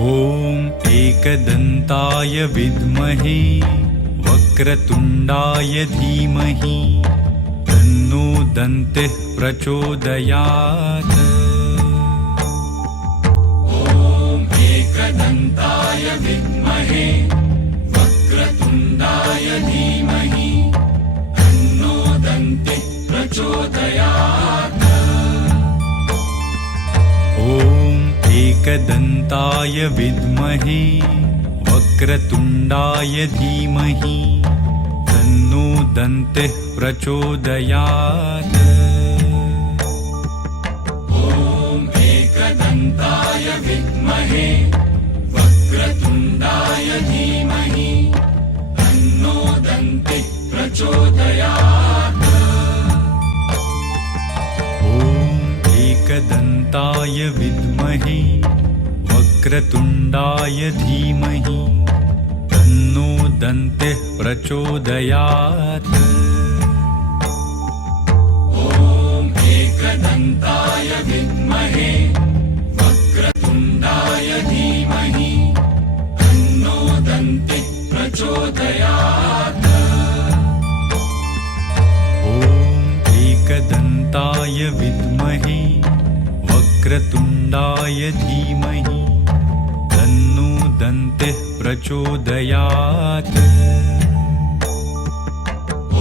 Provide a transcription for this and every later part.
ॐ एकदन्ताय विद्महे वक्रतुण्डाय धीमहि तन्नो दन्तिः प्रचोदयात्। ॐ एकदन्ताय विद्महे वक्रतुण्डाय धीमहि तन्नो दन्तिः प्रचोदयात्। ॐ एकदन्ताय विद्महे वक्रतुण्डाय धीमहि तन्नो दन्तिः प्रचोदयात्। ॐ एकदन्ताय विद्महे वक्रतुण्डाय धीमहि तन्नो दन्तिः प्रचोदयात्। ॐ एकदन्ताय विद्महे वक्रतुण्डाय धीमहि तन्नो दन्तिः प्रचोदयात्। ॐ एकदन्ताय विद्महे वक्रतुण्डाय धीमहि तन्नो दन्तिः प्रचोदयात्। ॐ एकदन्ताय विद्महे वक्रतुण्डाय धीमहि तन्नो दन्तिः प्रचोदयात्।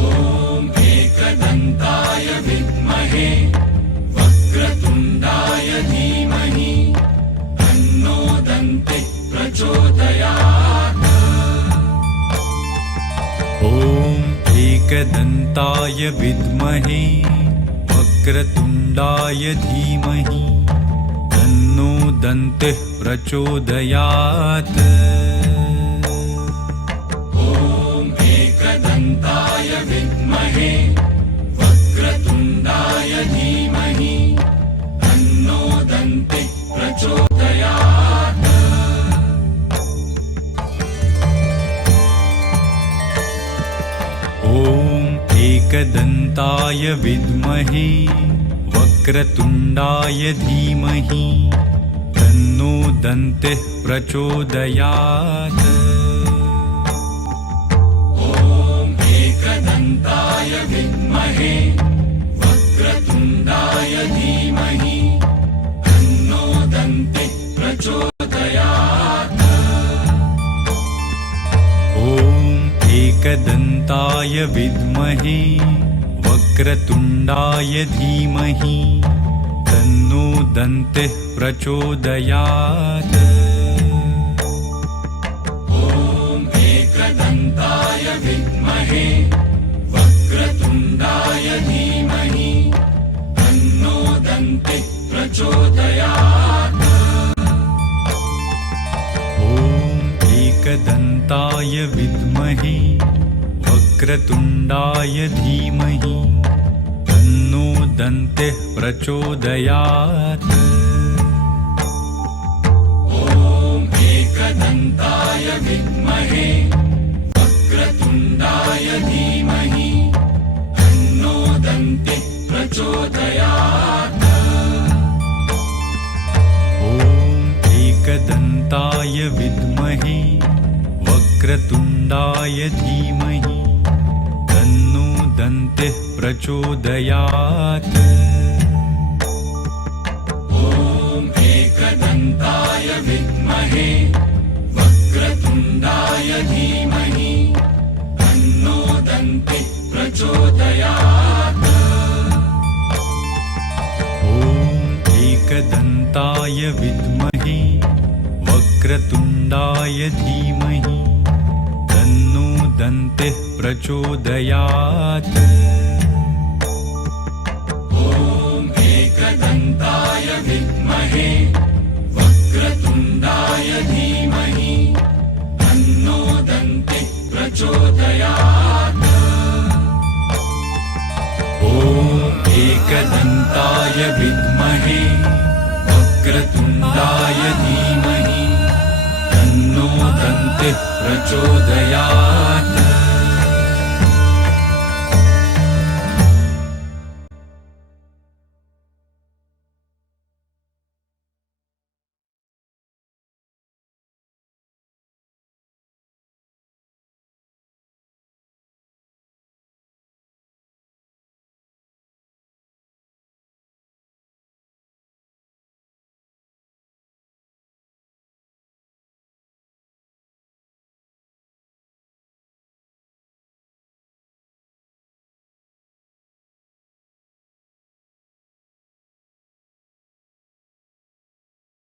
ॐ एकदन्ताय विद्महे वक्रतुण्डाय धीमहि तन्नो दन्तिः प्रचोदयात्। ॐ एकदन्ताय विद्महे वक्रतुण्डाय धीमहि तन्नो दन्तिः प्रचोदयात्। ॐ एकदन्ताय विद्महे वक्रतुण्डाय धीमहि तन्नो दन्तिः प्रचोदयात्। ॐ एकदन्ताय विद्महे वक्रतुण्डाय धीमहि तन्नो दन्तिः प्रचोदयात्। ॐ एकदन्ताय विद्महे वक्रतुण्डाय धीमहि तन्नो दन्तिः प्रचोदयात्। ॐ एकदन्ताय विद्महे वक्रतुण्डाय धीमहि तन्नो दन्तिः प्रचोदयात्। ॐ एकदन्ताय विद्महे वक्रतुण्डाय धीमहि तन्नो दन्तिः प्रचोदयात्। ॐ एकदन्ताय विद्महे वक्रतुण्डाय धीमहि तन्नो दन्तिः प्रचोदयात्। ॐ एकदन्ताय विद्महे वक्रतुण्डाय धीमहि तन्नो दन्तिः प्रचोदयात्। ॐ एकदन्ताय विद्महे वक्रतुण्डाय धीमहि तन्नो दन्तिः प्रचोदयात्। ॐ एकदन्ताय विद्महे वक्रतुण्डाय धीमहि तन्नो दन्तिः प्रचोदयात्। ॐ एकदन्ताय विद्महे वक्रतुण्डाय धीमहि तन्नो दन्तिः प्रचोदयात्। ॐ एकदन्ताय विद्महे वक्रतुण्डाय धीमहि तन्नो दन्तिः प्रचोदयात्। ॐ एकदन्ताय विद्महे वक्रतुण्डाय धीमहि तन्नो दन्तिः प्रचोदयात्।